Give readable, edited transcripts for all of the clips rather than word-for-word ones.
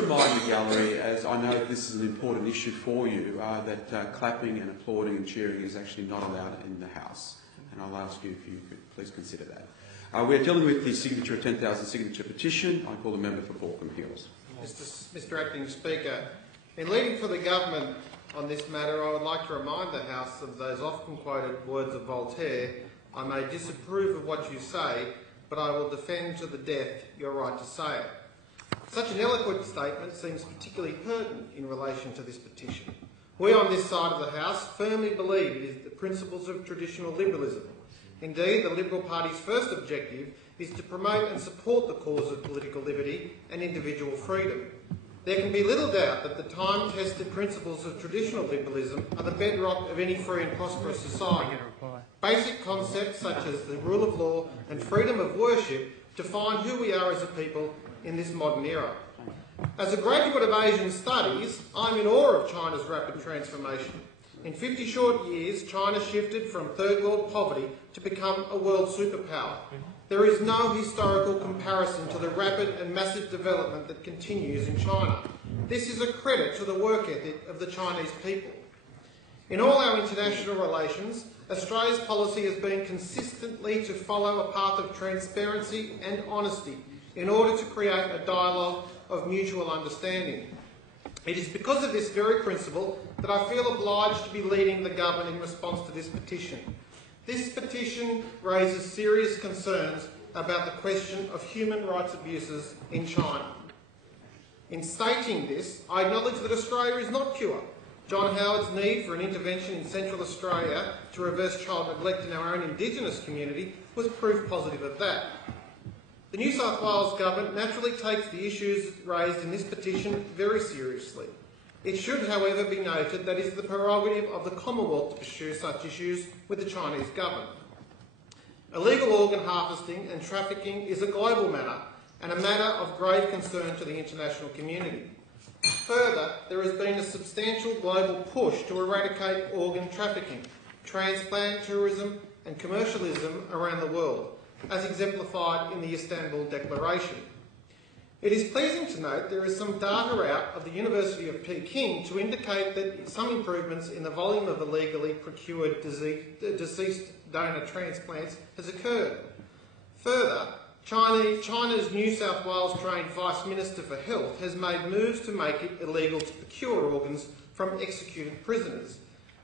remind the gallery, as I know this is an important issue for you, that clapping and applauding and cheering is actually not allowed in the House. And I'll ask you if you could please consider that. We are dealing with the signature of 10,000 signature petition. I call the member for Baulkham Hills. Mr Acting Speaker, in leading for the government on this matter, I would like to remind the House of those often quoted words of Voltaire: "I may disapprove of what you say, but I will defend to the death your right to say it." Such an eloquent statement seems particularly pertinent in relation to this petition. We on this side of the House firmly believe it is the principles of traditional liberalism. Indeed, the Liberal Party's first objective is to promote and support the cause of political liberty and individual freedom. There can be little doubt that the time-tested principles of traditional liberalism are the bedrock of any free and prosperous society. Basic concepts such as the rule of law and freedom of worship define who we are as a people in this modern era. As a graduate of Asian studies, I'm in awe of China's rapid transformation. In 50 short years, China shifted from third world poverty to become a world superpower. There is no historical comparison to the rapid and massive development that continues in China. This is a credit to the work ethic of the Chinese people. In all our international relations, Australia's policy has been consistently to follow a path of transparency and honesty in order to create a dialogue of mutual understanding. It is because of this very principle that I feel obliged to be leading the government in response to this petition. This petition raises serious concerns about the question of human rights abuses in China. In stating this, I acknowledge that Australia is not pure. John Howard's need for an intervention in Central Australia to reverse child neglect in our own Indigenous community was proof positive of that. The New South Wales Government naturally takes the issues raised in this petition very seriously. It should, however, be noted that it is the prerogative of the Commonwealth to pursue such issues with the Chinese government. Illegal organ harvesting and trafficking is a global matter and a matter of grave concern to the international community. Further, there has been a substantial global push to eradicate organ trafficking, transplant tourism and commercialism around the world, as exemplified in the Istanbul Declaration. It is pleasing to note there is some data out of the University of Peking to indicate that some improvements in the volume of illegally procured deceased donor transplants has occurred. Further, China's New South Wales trained Vice Minister for Health has made moves to make it illegal to procure organs from executed prisoners.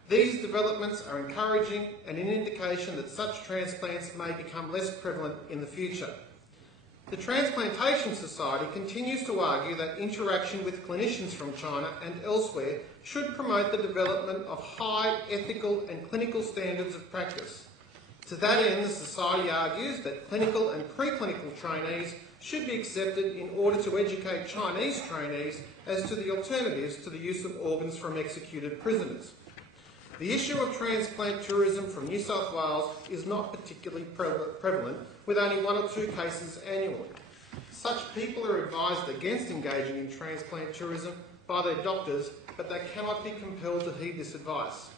These developments are encouraging and an indication that such transplants may become less prevalent in the future. The Transplantation Society continues to argue that interaction with clinicians from China and elsewhere should promote the development of high ethical and clinical standards of practice. To that end, the Society argues that clinical and preclinical trainees should be accepted in order to educate Chinese trainees as to the alternatives to the use of organs from executed prisoners. The issue of transplant tourism from New South Wales is not particularly prevalent, with only 1 or 2 cases annually. Such people are advised against engaging in transplant tourism by their doctors, but they cannot be compelled to heed this advice.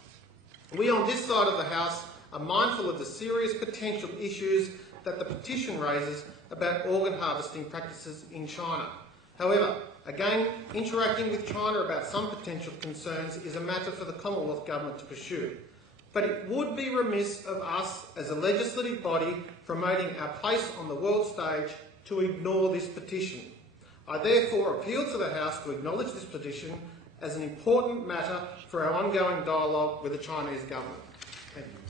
We on this side of the House are mindful of the serious potential issues that the petition raises about organ harvesting practices in China. However, again, interacting with China about some potential concerns is a matter for the Commonwealth Government to pursue. But it would be remiss of us as a legislative body promoting our place on the world stage to ignore this petition. I therefore appeal to the House to acknowledge this petition as an important matter for our ongoing dialogue with the Chinese government. Thank you.